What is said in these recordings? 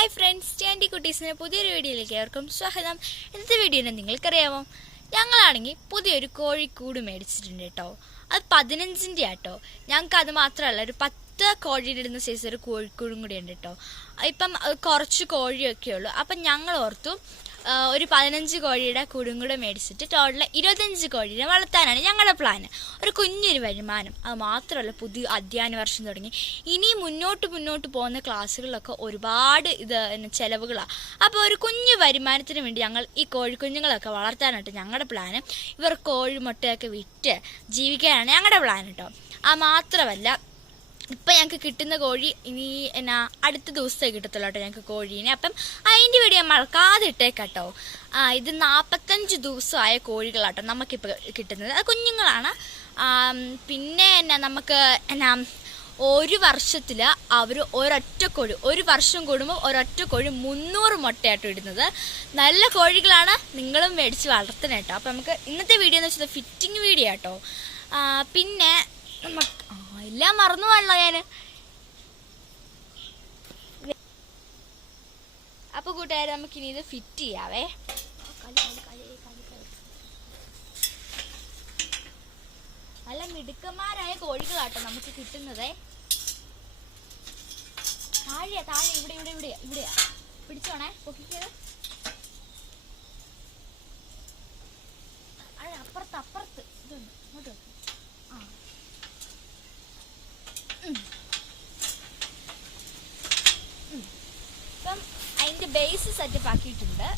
Hi friends, T കുട്ടീസിൻ്റെ പുതിയൊരു വീഡിയോയിലേക്ക് ഏവർക്കും സ്വാഗതം. ഇന്നത്തെ വീഡിയോയിൽ നിങ്ങൾക്കറിയാമോ, ഞങ്ങളാണെങ്കിൽ പുതിയൊരു കോഴിക്കൂട് മേടിച്ചിട്ടുണ്ട് കേട്ടോ. അത് 15ൻ്റെ ആട്ടോ. ഞങ്ങൾക്ക് അത് മാത്രമല്ല, ഒരു 10 കോഴിയുടെ ഇടുന്ന സൈസ് ഒരു കോഴിക്കൂടും കൂടി ഉണ്ട് കേട്ടോ. ഇപ്പം കുറച്ച് കോഴിയൊക്കെ ഉള്ളൂ. അപ്പം ഞങ്ങൾ ഓർത്തു ഒരു 15 കോഴിയുടെ കൂടും കൂടെ മേടിച്ചിട്ട് ടോട്ടൽ 25 കോഴിയെ വളർത്താനാണ് ഞങ്ങളുടെ പ്ലാൻ. ഒരു കുഞ്ഞൊരു വരുമാനം. അത് മാത്രമല്ല, പുതിയ അധ്യയന വർഷം തുടങ്ങി. ഇനി മുന്നോട്ട് പോകുന്ന ക്ലാസ്സുകളിലൊക്കെ ഒരുപാട് ചിലവുകളാണ്. അപ്പോൾ ഒരു കുഞ്ഞു വരുമാനത്തിന് വേണ്ടി ഞങ്ങൾ ഈ കോഴിക്കുഞ്ഞുങ്ങളൊക്കെ വളർത്താനായിട്ട് ഞങ്ങളുടെ പ്ലാന്. ഇവർ കോഴി മുട്ടയൊക്കെ വിറ്റ് ജീവിക്കാനാണ് ഞങ്ങളുടെ പ്ലാൻ കേട്ടോ. അത് മാത്രമല്ല, ഇപ്പം ഞങ്ങൾക്ക് കിട്ടുന്ന കോഴി ഇനി അടുത്ത ദിവസമേ കിട്ടത്തുള്ളൂ കേട്ടോ ഞങ്ങൾക്ക് കോഴീനെ. അപ്പം അതിൻ്റെ വീഡിയോ മറക്കാതെ ഇട്ടേക്കാട്ടോ. ഇത് 45 ദിവസമായ കോഴികളാട്ടോ നമുക്കിപ്പോൾ കിട്ടുന്നത്. അത് കുഞ്ഞുങ്ങളാണ്. പിന്നെ നമുക്ക് ഒരു വർഷത്തിൽ അവർ ഒരൊറ്റ കോഴി, ഒരു വർഷം കൂടുമ്പോൾ ഒരൊറ്റ കോഴി 300 മുട്ടയാട്ടോ ഇടുന്നത്. നല്ല കോഴികളാണ്, നിങ്ങളും മേടിച്ച് വളർത്തണം കേട്ടോ. അപ്പം നമുക്ക് ഇന്നത്തെ വീഡിയോ എന്ന് വെച്ചാൽ ഫിറ്റിംഗ് വീഡിയോ കേട്ടോ. പിന്നെ നമുക്ക് എല്ലാം മറന്നു പോയല്ലോ ഞാൻ. അപ്പോൾ കൂട്ടുകാരെ, നമുക്കിനി ഇത് ഫിറ്റ് ചെയ്യാവേ. നല്ല മിടുക്കന്മാരായ കോഴികളാട്ടോ നമുക്ക് കിട്ടുന്നത്. താഴെ ഇവിടെയാ പിടിച്ചോണേ, പൊക്കിക്കത്. അപ്പുറത്ത് ഇതുണ്ട്, ഇങ്ങോട്ട്. ഇപ്പം അതിന്റെ ബേസ് സെറ്റപ്പ് ആക്കിയിട്ടുണ്ട്.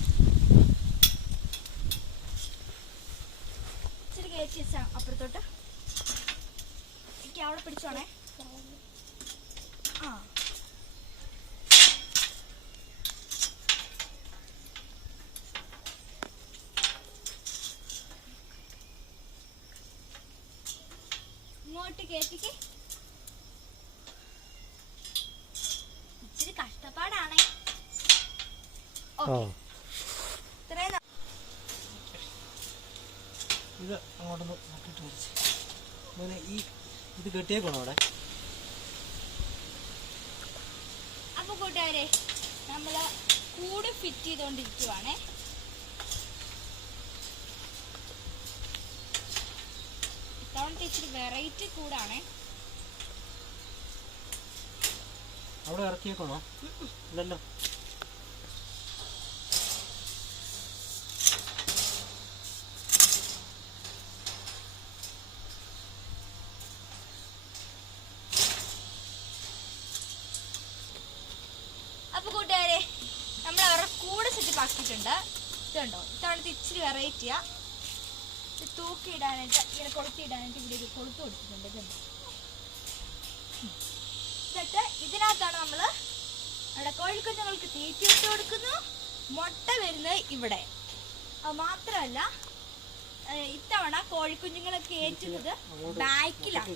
ഇച്ചിരി കയറ്റി വെച്ചാ അപ്പുറത്തോട്ട്. എനിക്ക് അവിടെ പിടിച്ചോണേ. ഇങ്ങോട്ട് കയറ്റിക്ക്. ഇച്ചിരി കഷ്ടപ്പാടാണേ. ഇത് അങ്ങോട്ടൊന്ന് ഇത് കെട്ടിയേക്കണോ അവിടെ? അപ്പൊ കൂട്ടുകാരെ, നമ്മള് കൂട് ഫിറ്റ് ചെയ്തോണ്ടിരിക്കുവാണേ. ഇത്തവണത്തെ ഇച്ചിരി വെറൈറ്റി കൂടാണേ. അവിടെ ഇറക്കിയേക്കണോ? ഇല്ലല്ലോ. അപ്പൊ കൂട്ടുകാരെ, നമ്മൾ അവരുടെ കൂടെ സെറ്റപ്പ് ആക്കിയിട്ടുണ്ട്. ഇതുണ്ടോ, ഇത്തവണത്തെ ഇച്ചിരി വെറൈറ്റിയാ. ഇത് തൂക്കിയിടാനായിട്ട്, ഇങ്ങനെ കൊളുത്തിയിടാനായിട്ട് ഇവിടെ കൊളുത്ത് കൊടുത്തിട്ടുണ്ട്. ഇതുണ്ടോ, എന്നിട്ട് ഇതിനകത്താണ് നമ്മള് നമ്മുടെ കോഴിക്കുഞ്ഞുങ്ങൾക്ക് തീറ്റി ഇട്ട് കൊടുക്കുന്നു. മുട്ട വരുന്നത് ഇവിടെ. അത് മാത്രമല്ല, ഇത്തവണ കോഴിക്കുഞ്ഞുങ്ങളൊക്കെ ഏറ്റുന്നത് ബാക്കിലാണ്.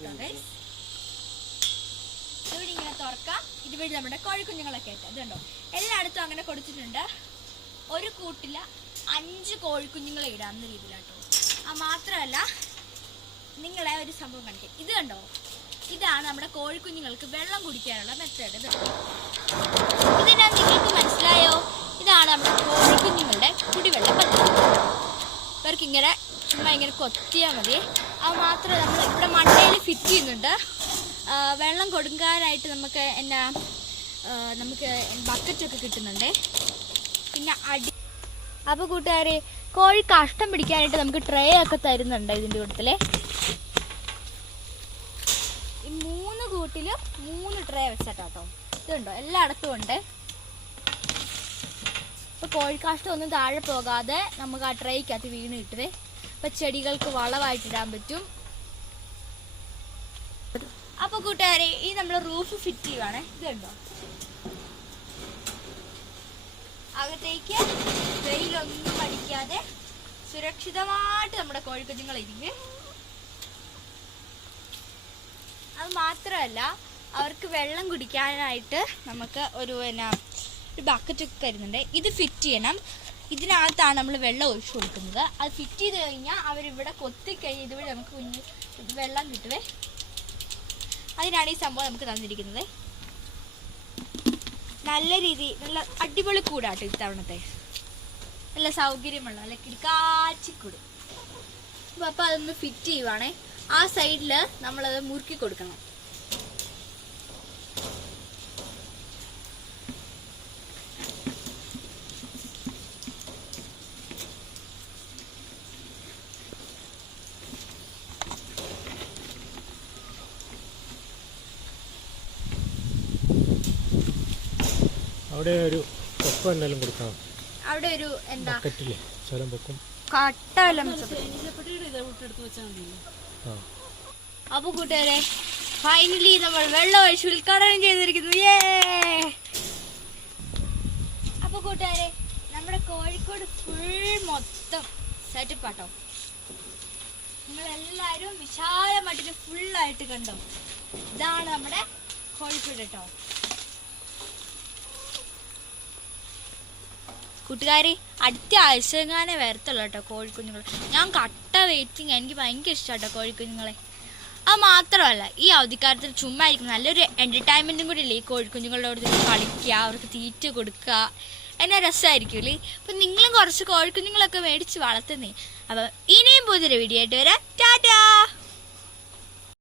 ഇവിടെ ഇങ്ങനെ തുറക്കാം. ഇതുവഴി നമ്മുടെ കോഴിക്കുഞ്ഞുങ്ങളൊക്കെ ഏറ്റാം. ഇതുണ്ടോ, എല്ലായിടത്തും അങ്ങനെ കൊടുത്തിട്ടുണ്ട്. ഒരു കൂട്ടില് 5 കോഴിക്കുഞ്ഞുങ്ങളെ ഇടാവുന്ന രീതിയിലാട്ടോ. അത് മാത്രമല്ല, നിങ്ങളെ ഒരു സംഭവം കാണിക്കാം. ഇത് കണ്ടോ, ഇതാണ് നമ്മുടെ കോഴിക്കുഞ്ഞുങ്ങൾക്ക് വെള്ളം കുടിക്കാനുള്ള മെത്തേഡ്. ഇതിനാ നിങ്ങൾക്ക് മനസ്സിലായോ? ഇതാണ് നമ്മുടെ കോഴിക്കുഞ്ഞുങ്ങളുടെ കുടിവെള്ള പദ്ധതി. ഇവർക്കിങ്ങനെ ചുമ്മാ ഇങ്ങനെ കൊത്തിയാൽ മതി. അത് മാത്രമല്ല, നമ്മൾ ഇവിടെ മണ്ടയിൽ ഫിറ്റ് ചെയ്യുന്നുണ്ട്. വെള്ളം കൊടുക്കാനായിട്ട് നമുക്ക് ബക്കറ്റൊക്കെ കിട്ടുന്നുണ്ട്. പിന്നെ അപ്പോൾ കൂട്ടുകാരെ, കോഴി കഷ്ടം പിടിക്കാനായിട്ട് നമുക്ക് ട്രേ ഒക്കെ തരുന്നുണ്ട് ഇതിൻ്റെ കൂട്ടത്തില്. ഈ 3 കൂട്ടില് 3 ട്രേ വെച്ചിട്ടോ. ഇതുണ്ടോ, എല്ലായിടത്തും ഉണ്ട്. ഇപ്പൊ കോഴിക്കാഷ്ടം ഒന്നും താഴെ പോകാതെ നമുക്ക് ആ ട്രേക്കകത്ത് വീണ് കിട്ടുവേ. ഇപ്പൊ ചെടികൾക്ക് വളമായിട്ടിടാൻ പറ്റും. അപ്പൊ കൂട്ടുകാരെ, ഈ നമ്മൾ റൂഫ് ഫിറ്റ് ചെയ്യുവാണ്. ഇതുണ്ടോ, അകത്തേക്ക് വെയിലൊന്നും അടിക്കാതെ സുരക്ഷിതമായിട്ട് നമ്മുടെ കോഴിക്കുഞ്ഞുങ്ങൾ ഇരിക്കും. അത് മാത്രമല്ല, അവർക്ക് വെള്ളം കുടിക്കാനായിട്ട് നമുക്ക് ഒരു ബക്കറ്റൊക്കെ തരുന്നുണ്ട്. ഇത് ഫിറ്റ് ചെയ്യണം. ഇതിനകത്താണ് നമ്മൾ വെള്ളം ഒഴിച്ചു കൊടുക്കുന്നത്. അത് ഫിറ്റ് ചെയ്ത് കഴിഞ്ഞാൽ അവരിവിടെ കൊത്തിക്കഴിഞ്ഞ് ഇതുവഴി നമുക്ക് വെള്ളം കിട്ടുവേ. അതിനാണ് ഈ സംഭവം നമുക്ക് തന്നിരിക്കുന്നത്. നല്ല നല്ല അടിപൊളി കൂടാട്ടോ ഇത്തവണത്തെ. നല്ല സൗകര്യമുള്ള നല്ല കിടക്കാച്ചിക്കൂട്. അപ്പോൾ അതൊന്ന് ഫിറ്റ് ചെയ്യുവാണേ. ആ സൈഡിൽ നമ്മളത് മുറുക്കി കൊടുക്കണം. അവിടെ ഒരു പൊക്കം എന്തെങ്കിലും കൊടുക്കണം. അവിടെ ഒരു എന്താ ശലം പൊക്കും കട്ട അപ്പൊ കൂട്ടുകാരെ ഫൈനലി നമ്മൾ വെള്ളം ഒഴിച്ച് ഉദ്ഘാടനം ചെയ്തിരിക്കുന്നു. അപ്പൊ കൂട്ടുകാരെ നമ്മുടെ കോഴിക്കോട് ഫുൾ മൊത്തം സെറ്റപ്പ് ആട്ടോ. നിങ്ങളെല്ലാരും വിശാലമായിട്ട് ഫുള്ളായിട്ട് കണ്ടോ. ഇതാണ് നമ്മുടെ കോഴിക്കോട് കേട്ടോ. കൂട്ടുകാരി അടുത്ത ആഴ്ചങ്ങാനെ വരത്തുള്ളൂ കേട്ടോ കോഴിക്കുഞ്ഞുങ്ങൾ. ഞാൻ കട്ട വെയിറ്റിങ്. എനിക്ക് ഭയങ്കര ഇഷ്ടമാട്ടോ കോഴിക്കുഞ്ഞുങ്ങളെ. അത് മാത്രമല്ല ഈ അവധിക്കാലത്തിൽ ചുമ്മാ ആയിരിക്കും നല്ലൊരു എൻ്റർടൈൻമെൻറ്റും കൂടി ഇല്ലേ ഈ കോഴിക്കുഞ്ഞുങ്ങളുടെ അടുത്ത് കളിക്കുക, അവർക്ക് തീറ്റ കൊടുക്കുക, എന്നെ രസമായിരിക്കും അല്ലേ. അപ്പം നിങ്ങളും കുറച്ച് കോഴിക്കുഞ്ഞുങ്ങളൊക്കെ മേടിച്ച് വളർത്തുന്നേ. അപ്പം ഇനിയും പുതിയൊരു വീഡിയോ ആയിട്ട് വരാം. ടാറ്റാ.